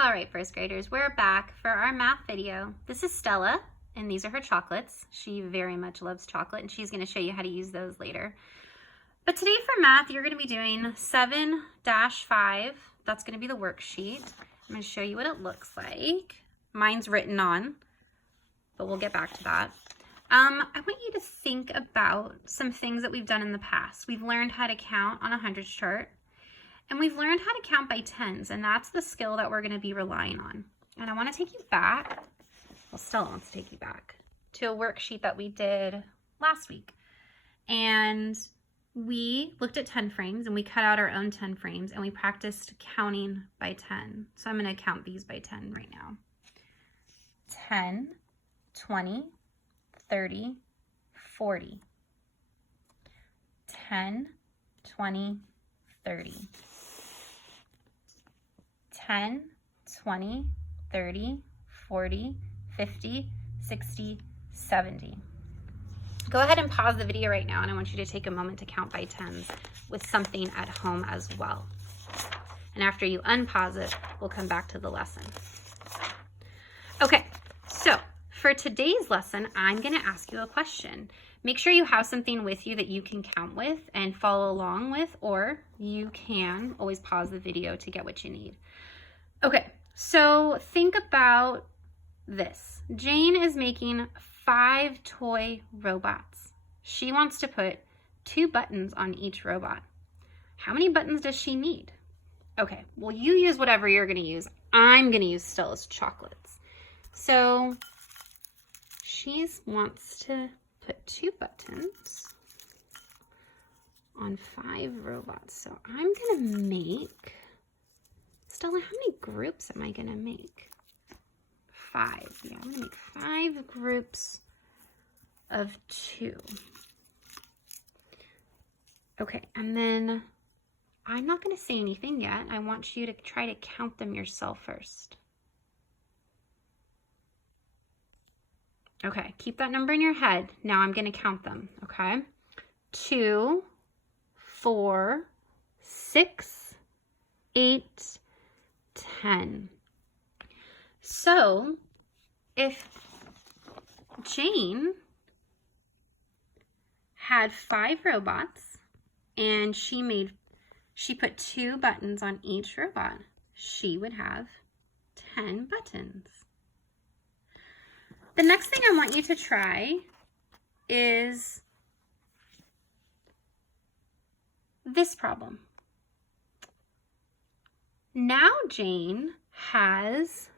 All right, first graders, we're back for our math video. This is Stella, and these are her chocolates. She very much loves chocolate, and she's going to show you how to use those later. But today for math, you're going to be doing 7-5. That's going to be the worksheet. I'm going to show you what it looks like. Mine's written on, but we'll get back to that. I want you to think about some things that we've done in the past. We've learned how to count on a hundreds chart. And we've learned how to count by tens, and that's the skill that we're going to be relying on. And I want to take you back, well, Stella wants to take you back, to a worksheet that we did last week. And we looked at 10 frames, and we cut out our own 10 frames, and we practiced counting by 10. So I'm going to count these by 10 right now. 10, 20, 30, 40. 10, 20, 30. 10, 20, 30, 40, 50, 60, 70. Go ahead and pause the video right now, and I want you to take a moment to count by tens with something at home as well. And after you unpause it, we'll come back to the lesson. Okay, so for today's lesson, I'm going to ask you a question. Make sure you have something with you that you can count with and follow along with, or you can always pause the video to get what you need. Okay, so think about this. Jane is making 5 toy robots. She wants to put 2 buttons on each robot. How many buttons does she need? Okay, well, you use whatever you're going to use. I'm going to use Stella's chocolates. So she wants to put 2 buttons on 5 robots. So I'm going to make, Stella, how many groups am I going to make? 5. Yeah, I'm going to make 5 groups of 2. Okay, and then I'm not going to say anything yet. I want you to try to count them yourself first. Okay, keep that number in your head. Now I'm going to count them, okay? 2, 4, 6, 8, 10. So if Jane had 5 robots and she put 2 buttons on each robot, she would have 10 buttons. The next thing I want you to try is this problem. Now Jane has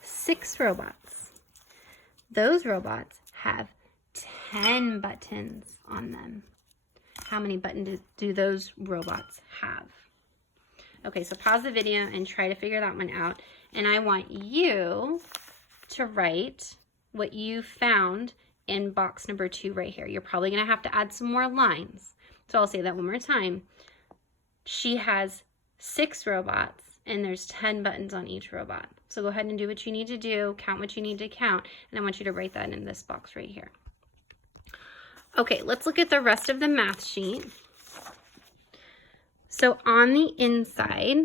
6 robots. Those robots have 10 buttons on them. How many buttons do those robots have? Okay, so pause the video and try to figure that one out. And I want you to write what you found in box number 2 right here. You're probably going to have to add some more lines. So I'll say that one more time. She has 6 robots and there's 10 buttons on each robot. So go ahead and do what you need to do, count what you need to count, and I want you to write that in this box right here. Okay, let's look at the rest of the math sheet. So on the inside,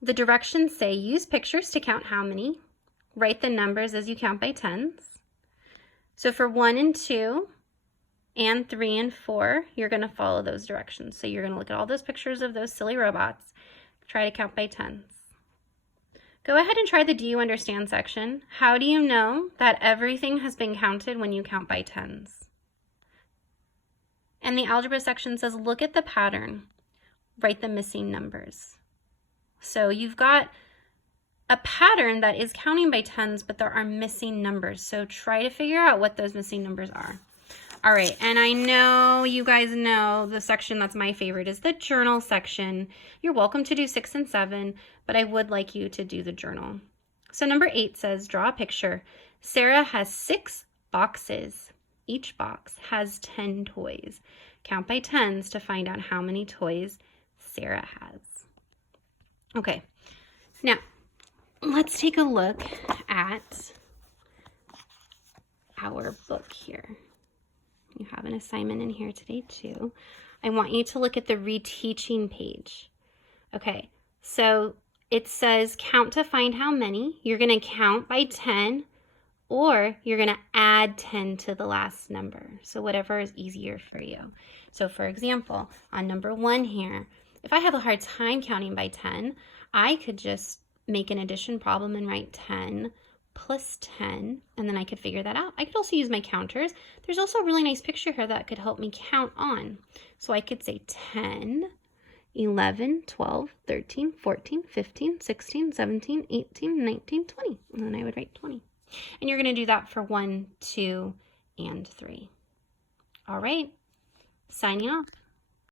the directions say use pictures to count how many. Write the numbers as you count by tens. So for 1 and 2 and 3 and 4, you're going to follow those directions. So you're going to look at all those pictures of those silly robots. Try to count by tens. Go ahead and try the do you understand section. How do you know that everything has been counted when you count by tens? And the algebra section says look at the pattern. Write the missing numbers. So you've got a pattern that is counting by tens, but there are missing numbers. So try to figure out what those missing numbers are. All right, and I know you guys know the section that's my favorite is the journal section. You're welcome to do 6 and 7, but I would like you to do the journal. So number 8 says, draw a picture. Sarah has 6 boxes. Each box has 10 toys. Count by tens to find out how many toys Sarah has. Okay, now let's take a look at our book here. You have an assignment in here today too. I want you to look at the reteaching page. Okay, so it says count to find how many. You're going to count by 10, or you're going to add 10 to the last number. So whatever is easier for you. So for example, on number 1 here, if I have a hard time counting by 10, I could just make an addition problem and write 10 plus 10, and then I could figure that out. I could also use my counters. There's also a really nice picture here that could help me count on. So I could say 10, 11, 12, 13, 14, 15, 16, 17, 18, 19, 20. And then I would write 20. And you're going to do that for 1, 2, and 3. All right. Signing off.